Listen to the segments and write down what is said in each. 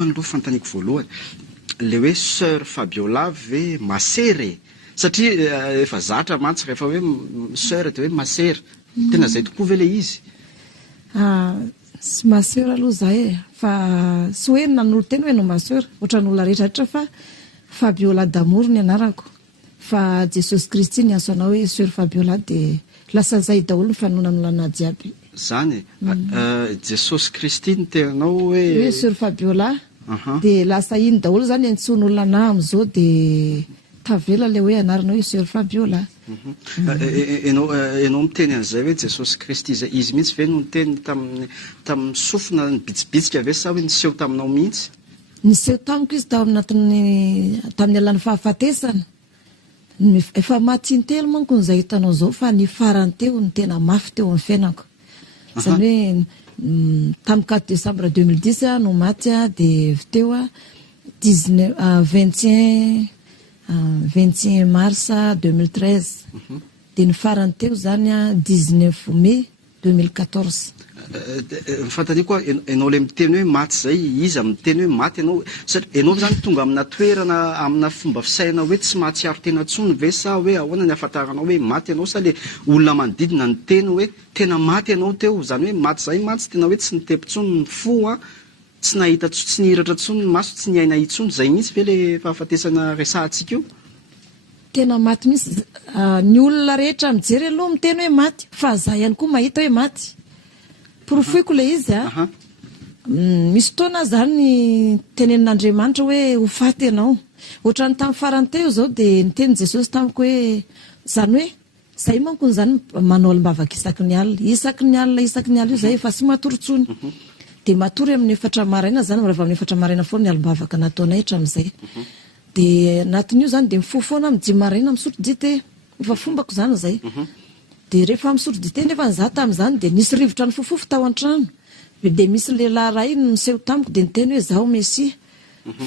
Aloha fantaniko voalohany le hoe sœur Fabiola ve Masere satria efa zatra mantsy rehefa hoe sœur de hoe Masere tena zay tokoa ve le izy sy Maseur aloha zahay fa sy hoe nanolo teny hoe no Maseur ohatran'olona rehetra fa Fabiola d'amour ny anarako fa Jesosy Kristy ny aso anao hoe sœur Fabiola de lasa zay daholo ny fanonan'olana jiaby zany Jesosy Kristy ny tenanao hoe sœur Fabiola de lasa iny daholo zany antson'olona na am'izao de tavela le hoe anarana hoe sœur Fabiola enao miteny an'izay hoe Jesosy Kristy zay izy mihitsy ve no niteny tamin'ny sofina ny bitsibitsika ve sa hoe niseho taminao mihitsy niseho tamiko izy tamin'ny alany fahafatesana efa matiny telo manko nizay hitanao zao fa ny farany teo ny tena mafy teo amin'ny fiainako zany hoe tamin'ny 4 décembre 2010 no maty de teo 21 mars 2013 de ny farany teo zany 19 mai 2014 fantaniko enao le miteny hoe maty zay izy miteny hoe maty enao satria enao zany tonga amina toerana amina fomba fisaina hoe tsy mahatsiaro tena tsony ve sa hoe ahoana ny afantaranao hoe maty enao sa le olona manodidina ny teny hoe tena maty enao teo zany hoe maty zay maty tena hoe tsy nitepitsony ny fo tsy nahita tsy nihiratra tsony ny maso tsy niaina itsony zay mihitsy ve le fahafatesana resahantsika io tena maty misy ny olona rehetra mijery aloha miteny hoe maty fa za ihany koa mahita hoe maty porofoiko le izy misy fotoana zany tenenin'Andriamanitra hoe ho faty ianao ohatrany tamin'ny farany teo zao de niteny Jesosy tamiko hoe zany hoe zay manko zany manao alimbavaka isaky ny alina io zay efa sy matoritsony de matory amin'ny 4 maraina zany raha amin'ny 4 maraina foana ny alimbavaka nataonay hatramin'izay de natin'io zany de mifofoana amin'ny 10 maraina misotro dite efa fombako zany zay de rehefa misotro dite nefa za tamin'izany de nisy rivotra ny fofofo tao an-trano de misy lehilahy ray niseho tamiko de niteny hoe zaho Messia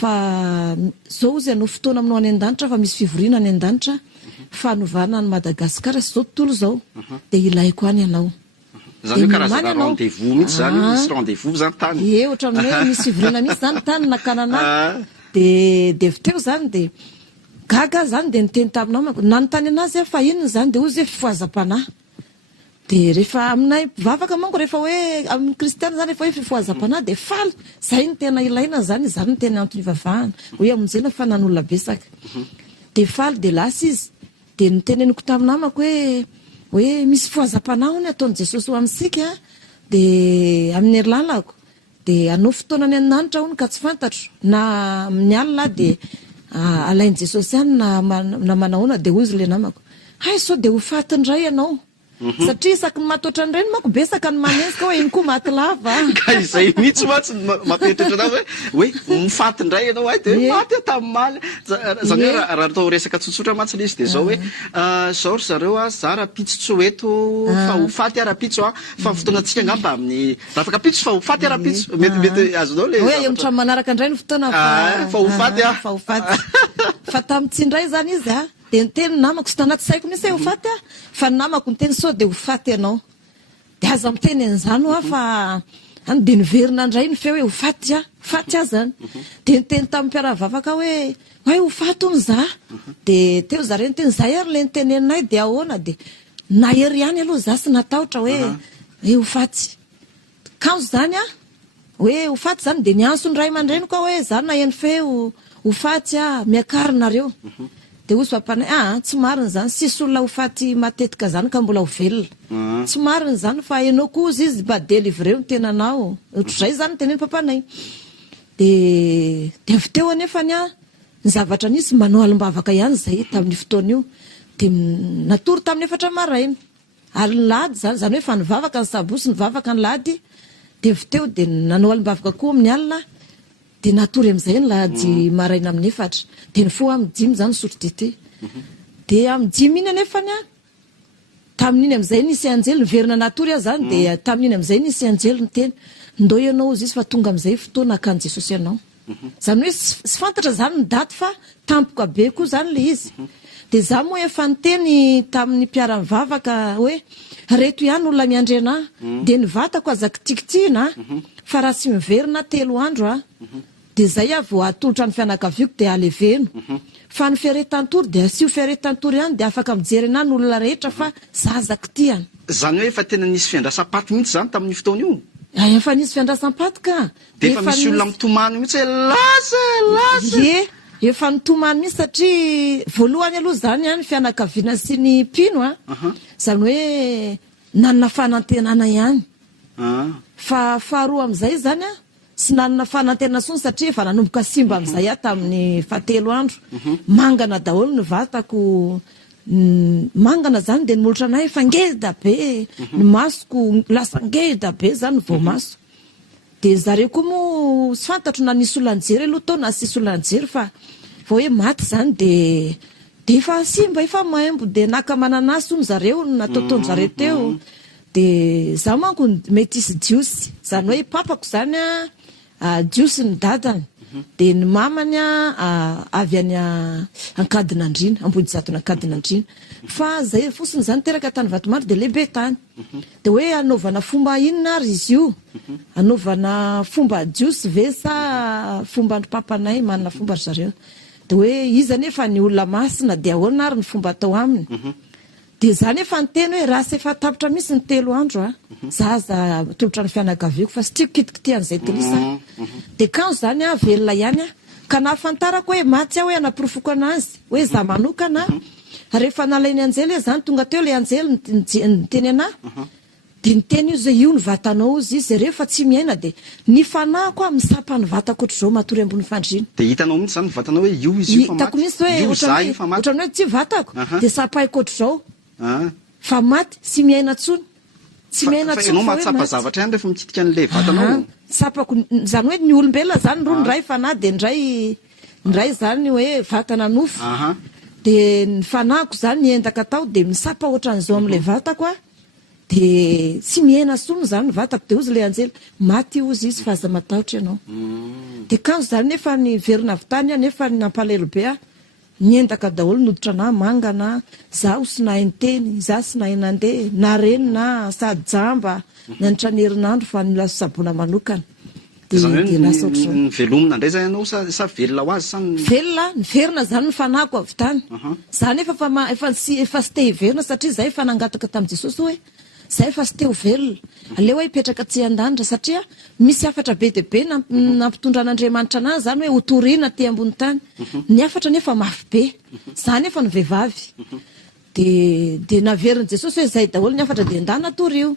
fa zao izy anao fotoana aminao any an-danitra fa misy fivoriana any an-danitra fanovana any Madagasikara sy zao tontolo zao de ilaiko any ianao zany hoe karazana rendez-vous mihitsy zany misy rendez-vous zany tany ohatra amin'hoe misy fivoriana mihitsy zany tany nakanana de teo zany de gaga zany de niteny taminao nanontany anazy fa inona zany de ozy hoe fifohazam-panahy de rehefa aminay vavaka manko rehefa hoe amin'ny kristiana zany rehefa hoe fifohazam-panahy de faly zay ny tena ilaina zany ny tena antony ivavahana hoe amonjena fa nan'olona besaka de faly de lasa izy de niteneniko taminamako hoe misy fifohazam-panahy hony ataon'i Jesosy ho amintsika de amin'ny lalako de anao fotoana any an-danitra hony ka tsy fantatro na amin'ny alina de alain Jesosy ihany na manahoana de hoy izy le namako hay sao de ho fatindray ianao satria isaky ny matotra ny reny manko besaka ny manesika hoe iny koa maty lava ka izay mihitsy matsy mapetratra anao hoe mifatindray ianao de maty tamin'ny maly zany hoe raha atao resaka tsotsotra matsy le izy de zao hoe zao ry zareo za rapitso Soweto fa ho faty rapitso fa fotoanantsika ngamba amin'ny rafaka pitso fa ho faty rapitso mety azonao le hoe eo manaraka indray ny fotoana fa ho faty fa tamitsindray zany izy de niteny namako sy tanaty saiko mihitsy ho faty fa ny namako niteny sao de ho faty ianao de aza miteny an'izany fa any de niverina indray ny feo hoe ho faty zany de niteny tamin'ny mpiara-vavaka hoe ho faty hony za de teo zareo niteny zay ary le niteneninay de ahoana de nahery ihany aloha za sy natahotra hoe ho faty kanjo zany hoe ho faty zany de nianso ny ray aman-dreny koa hoe za naheno feo ho faty miakarinareo de ozy papana tsy mariny zany sisy olona ho faty matetika zany ka mbola ho velona tsy mariny zany fa enao koa izy badely ivreo ny tenanao ohatr'izay zany teneny papanay de avy teo anefany ny zavatra nisy manao alimbavaka ihany zay tamin'ny fotoana io de natory tamin'ny 4 maraina ary ny lady zany hoe fa nivavaka ny sabosy nivavaka ny lady de avy teo de nanao alimbavaka koa amin'ny alina de natory amin'izay ny lady maraina amin'ny 4 de ny fo amin'ny 5 zany sotro dite de amin'ny 5 iny anefany tamin'iny amin'izay nisy anjely niverina natory zany de tamin'iny amin'izay nisy anjely niteny ndao ianao izy fa tonga amin'izay fotoana akan'i Jesosy ianao zany hoe sy fantatra zany ny daty fa tampoka be koa zany le izy de za moa efa niteny tamin'ny mpiara-mivavaka hoe reto ihany olona miandry anahy de ny vatako azaka tikitihina fa raha sy miverina 3 andro dia zay a vao atolotra ny fianakaviako dia aleveno fa ny fiaretan-tory dia asio fiaretan-tory ihany dia afaka mijery anay ny olona rehetra fa zazako tiany zany hoe efa tena nisy fiandrasam-paty mihitsy zany tamin'ny fotoana io efa nisy fiandrasam-paty ka dia efa misy olona mitomany mihitsy hoe lasa efa nitomany mihitsy satria voalohany aloha zany any fianakaviana sy ny mpino a zany hoe nanana fanantenana ihany fa faharoa amin'izay zany a sy nanana fanantenana sony satria efa nanomboka simba amin'izay a tamin'ny fahatelo andro mangana daholo ny vatako mangana zany dia nimolotra anay efa ngeda be ny masoko lasa ngeda be zany vao maso dia zareo koa moa sy fantatro na nisy olanjery aloha tao na sisy olanjery fa vao hoe maty zany dia efa simba efa maimbo dia naka mananasy hono zareo nataotaony zareo teo dia za manko mety isy jiosy zany hoe papako zany a jiosy ny dadany dia ny mamany avy any Ankadinandriana Ambodizato Ankadinandriana fa zay fotsiny zany teraka tany Vatomandry dia lehibe tany dia hoe anaovana fomba inona ary izy io anaovana fomba jiosy ve sa fomba andry papanay manana fomba ry zareo dia hoe izy anefa ny olona masina dia ahoana ary ny fomba atao aminy dia zany efa nyteny hoe raha sy efa tapitra misy ny 3 andro zaza tolotra ny fianakaviako fa sy tiako kitikitian'izay telisa dia kanjo zany velona ihany ka nahafantarako hoe maty aho hoe anaporofoko anazy hoe za manokana rehefa nalainy anjely zany tonga teo ilay anjely niteny anahy dia niteny io zay io ny vatanao izy rehefa tsy miaina dia ny fanahiko a misapa ny vatako ohatr'izao matory ambony fandriana dia hitanao mihitsy zany vatanao hoe io izy io fa hitako mihitsy hoe ohatrany hoe tsy vatako dia sapaiko ohatr'izao fa maty sy miaina tsony tsy miaina tsony enao mahatsapa zavatra ihany rehefa mikitika an'ilay vatanao sapako zany hoe ny olombelona zany ro ndray fanahy dia ndray zany hoe vatana nofo dia ny fanahiko zany niendaka tao dia misapa ohatran'izao amin'ilay vatako a dia tsy miaina tsony zany ny vatako dia ozy ilay anjely maty ozy izy fa aza matahotra ianao dia kanjo zany nefa ny verina avy tany nefa ny nampalelo be a niendaka daholo noditra na mangana zaho sy nahay nyteny za sy nahay nandeha na reny na sady jamba nanitra ny herinandro fa ny laso sabona manokana dia lasa ohatr'izao ny velomina indray zany ianao sa velona ho azy sa velona ny verina zany ny fanahiko avy tany zany efa sy te hiverina satria zay efa nangataka tamin'i Jesosy hoe zay efa sy te ho velona aleo hoe hipetraka tsy an-danitra satria misy afatra be dia be nampitondra an'Andriamanitra anazy zany hoe hotoriana ty ambony tany ny afatra nefa mafy be zany efa ny vehivavy dia naverin'i Jesosy hoe zay daholo ny afatra dia endana torio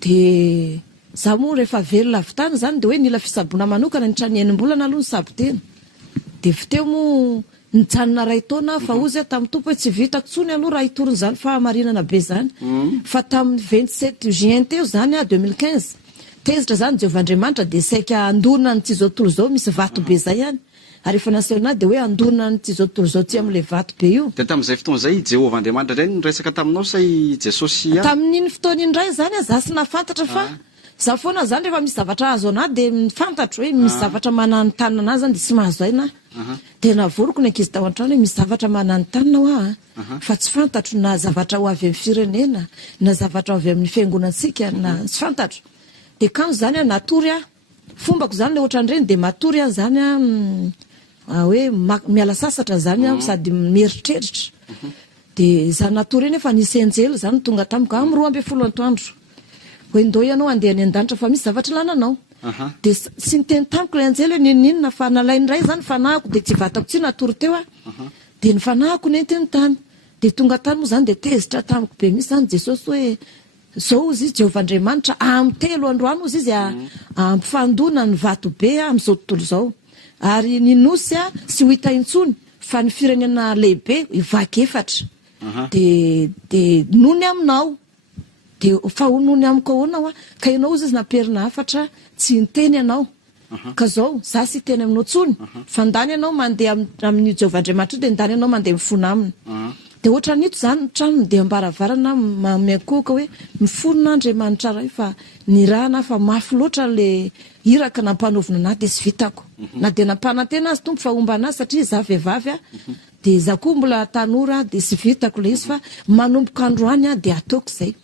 dia za moa rehefa velona avy tany zany dia hoe nila fisaboana manokana nitra ny enim-bolana aloha ny sabotena dia viteo moa nijanona ray taona fa ozy tamin'ny tompo hoe tsy vitako tsony aloha raha hitoriny zany fa marinana be zany fa tamin'ny 27 juin teo zany 2015 tezitra zany Jehovandriamanitra dia saika andonina ny tsy zao tontolo zao misy vato be zay ihany ary efa nasehoana dia hoe andonina ny tsy zao tontolo zao tsy amin'ilay vato be io dia tamin'izay fotoana izay Jehovandriamanitra indray niresaka taminao say Jesosy tamin'iny fotoana indray zany za sy nafantatra fa za foana zany rehefa misy zavatra azo anahy dia mifantatro hoe misy zavatra mananotanina anazy zany dia tsy mahazo aina dia navoroko ny ankizy tao an-trano hoe misy zavatra mananotanina ho fa tsy fantatro na zavatra ho avy amin'ny firenena na zavatra ho avy amin'ny fiangonantsika na tsy fantatro dia kanjo zany natory fombako zany le ohatran'ireny dia matory zany hoe miala sasatra zany sady mieritreritra dia za natory eny efa nisy anjely zany tonga tamiko amin'ny 12 atoandro hoe ndao ianao andeha any an-danitra fa misy zavatra lananao dia sy niteny tamiko ilay anjely hoe ninonina fa nalainy iray zany fanahiko dia tsy vatako tsy natory teo dia ny fanahiko nentiny tany dia tonga tany moa zany dia tezitra tamiko be misy zany Jesosy hoe zao izy izy Jehovandriamanitra amin'ny 3 androany izy izy ampifandona ny vato be amin'izao tontolo izao ary ny nosy sy ho hita intsony fa ny firenena lehibe hivaky efatra dia nony aminao dia fa honony amiko ahoana ka ianao izy naperina hafatra tsy niteny ianao ka zao za sy teny aminao tsony fa ndany ianao mandeha amin'ny Jehovandriamanitra dia ndany ianao mandeha mifona aminy dia ohatra nito zany trano dia ambaravarana miakoka hoe mifonon'Andriamanitra ray fa ny rahana fa mafy loatra le iraka nampanovina anahy dia sy vitako na dia nampanantena azy tompo fa omba anazy satria za vehivavy dia za koa mbola tanora dia sy vitako le izy fa manomboka androany dia ataoko izay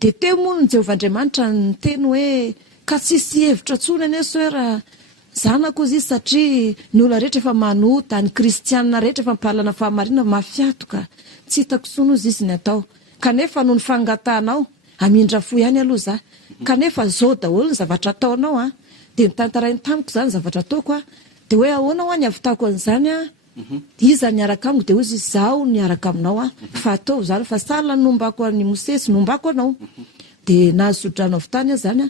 dia teo moa ny Jehovandriamanitra ny teny hoe ka tsisy hevitra tsony ane soera zanako izy satria ny olona rehetra efa manota ny kristianina rehetra efa mipahalana fahamarina mafiatoka tsy hitako sono izy izy ny atao kanefa no ny fangatanao amindra fo ihany aloha za kanefa zao daholo ny zavatra ataonao a dia nitantarainy tamiko zany zavatra ataoko a dia hoe ahoana ho any avitako an'izany a iza niaraka amiko dia ozy izaho niaraka aminao a fa atao zany fa sala nombako ny mosesy nombako anao dia nahazodranao avitany a zany a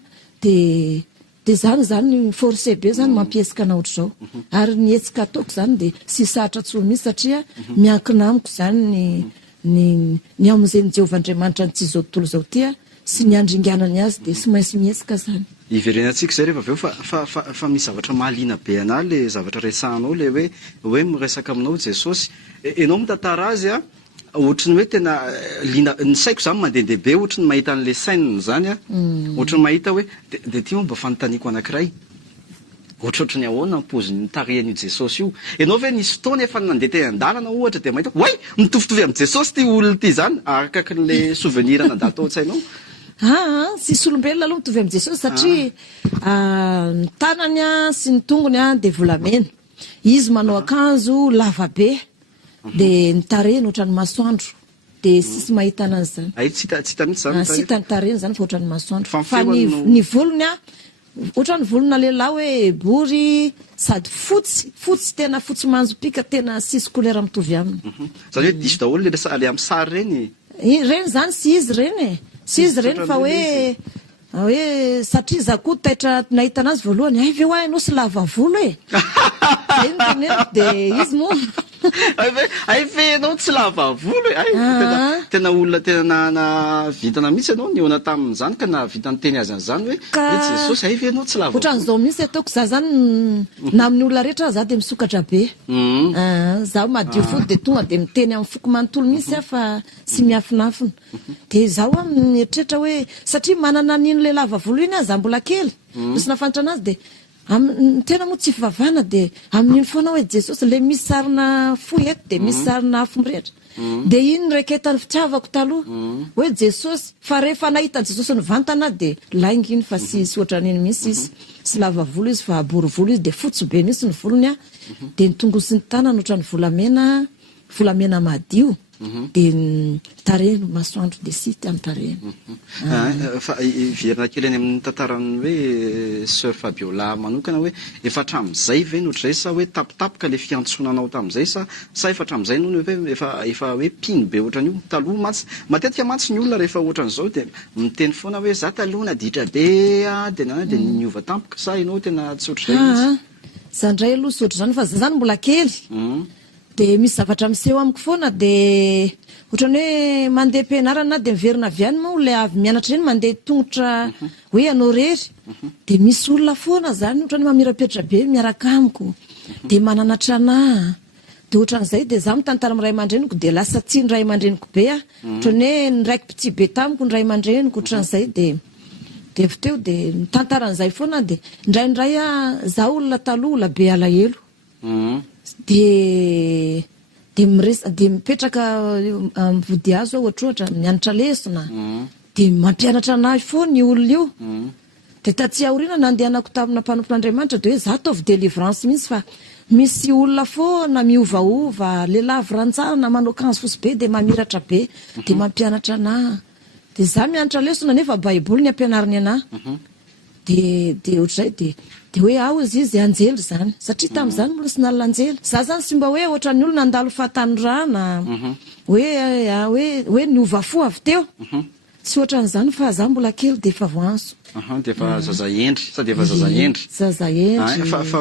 dia zany forcé be zany mampiesika na ohatr'izao ary nietsika ataoko zany dia sy sahatra tsoa misy satria miankina amiko zany ny amin'izay ny Jehovah-Andriamanitra ny tsy zao tontolo zao tia sy ny andringanany azy dia sy maintsy mietsika zany iverenantsika zay rehefa aveo fa misy zavatra mahaliana be ana le zavatra resahanao le hoe miresaka aminao Jesosy enao mitantara azy a ohatrany hoe tena lina ny saiko zany mandehandeha be ohatrany mahita an'le scène zany a ohatrany mahita hoe dia tia mba fanontaniako anankiray ohatrohatrany ahoana ny paoziny tarihan'io Jesosy io ianao ve nisy fotoana efa nandeha teny an-dalana ohatra dia mahita way mitovitovy amin'ny Jesosy ty olona ty zany araka le souvenir nandalo tao an-tsainao sisy olombelona aloha mitovy amin'ny Jesosy satria ny tanany a sy ny tongony a dia volamena izy manao akanjo lava be dia ny tarehiny ohatrany masoandro dia sisy mahita anazy zany tsy hita mihitsy zany sy hita ny tarehiny zany fa ohatrany masoandro fa ny volony a ohatrany volona lehilahy hoe bory sady fotsy tena fotsy manjopika tena sisy kolera mitovy aminy zany hoe diso daholo le amin'ny sary reny zany sy izy reny sy izy reny fa hoe satria za koa taitra nahita anazy voalohany ay ve ho ahy anao sy lava volo dia izy moa ay ve ianao tsy lava volo tena olona tena na vitana mihitsy ianao niona tamin'izany ka navitany teny azy an'izany hoe Jesosy ay ve ianao tsy lava ohatran'izao mihitsy ataoko za zany na amin'ny olona rehetra za dia misokatra be zaho madio fody dia tonga dia miteny amin'ny foko manontolo mihitsy a fa sy miafinafina dia zaho a mieritreritra hoe satria manana n'ino le lava volo iny a za mbola kely misy nafantatra anazy dia tena moa tsy fivavahana dia amin'iny foana hoe Jesosy le misy sarina fo eto dia misy sarina afo mirehetra dia iny niraiketany fitiavako taloha hoe Jesosy fa rehefa nahita Jesosy nivantana dia lainga iny fa sy ohatran'iny mihitsy izy sy lava volo izy fa bory volo izy dia fotsy be mihitsy ny volony a dia ny tongony sy ny tanany ohatran'ny volamena madio dia tarehiny masoandro dia sy hita amin'ny tarehiny fa iverina kely any amin'ny tantarany hoe sœur Fabiola manokana hoe efa hatramin'izay ve no ohatr'izay sa hoe tapitapoka le fiantsonanao tamin'izay sa efa hatramin'izay no hoe efa hoe pino be ohatran'io taloha matetika mantsy ny olona rehefa ohatran'izao dia miteny foana hoe za taloha naditra be dia niova tampoka sa ianao tena tsy ohatr'izay mihitsy za ndray aloha sy ohatr'izany fa za zany mbola kely dia misy zavatra miseho amiko foana dia ohatrany hoe mandeha ampianarana dia miverina avy any moa ilay avy mianatra eny mandeha tongotra hoe anao rery dia misy olona foana zany ohatrany mamirapiratra be miaraka amiko dia mananatra anahy dia ohatran'izay dia za mitantara amin'ny ray aman-dreniko dia lasa tia ny ray aman-dreniko be a ohatrany hoe niraiky piti be tamiko ny ray aman-dreniko ohatran'izay dia avy teo dia mitantaran'izay foana dia indraindray a za olona taloha olona be alahelo dia mipetraka mivody azo aho ohatrohatra mianatra lesona dia mampianatra anahy foana ny olona io dia tatsy aoriana nandehanako tamina mpanompon'Andriamanitra dia hoe za ataovy délivrance mihitsy fa misy olona foana miovaova lehilahy rantsana manao akanjo fotsy be dia mamiratra be dia mampianatra anahy dia za mianatra lesona nefa baiboly ny ampianariny anahy dia ohatr'izay dia hoe aho izy anjely zany satria tamin'izany mbola sy nalina anjely za zany sy mba hoe ohatran'ny olona nandalo fahatanorana hoe niova fo avy teo tsy ohatran'izany fa za mbola kely dia efa voanso dia efa zaza endry sady efa zaza endry fa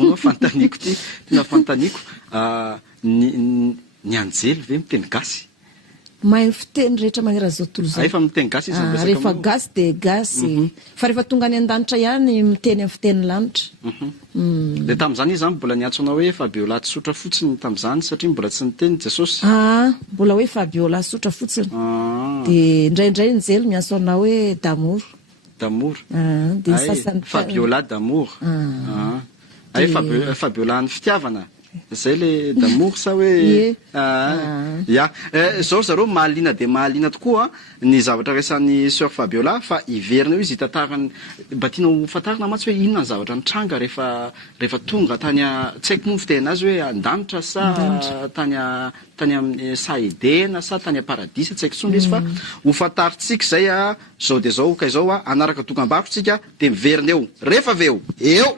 ono fantaniko ty tena fantaniko ny anjely ve miteny gasy mahay fiteny rehetra maneran'izao tontolo izao efa miteny gasy izy rehefa gasy dia gasy fa rehefa tonga any an-danitra ihany miteny amin'ny fiteny lanitra dia tamin'izany izy zany mbola niantsona hoe Fabiola tsotra fotsiny tamin'izany satria mbola tsy niteny Jesosy mbola hoe Fabiola tsotra fotsiny dia indraindray njely miantsona hoe d'amour Fabiola d'amour Fabiola ny fitiavana zay le damour sa hoe zao zareo mahaliana de mahaliana tokoa ny zavatra resan'ny sœur Fabiola fa iverina io izy hitantarany mba tianao fantarina matsy hoe inona ny zavatra nitranga rehefa tonga tany tsy haiko moa ny fiteny azy hoe an-danitra sa tany amin'ny Saedena sa tany Paradisa tsy haiko tsony izy fa ho fantaritsika zay zao de zao ka izao anaraka dokam-barotsika de miverina eo rehefa avy eo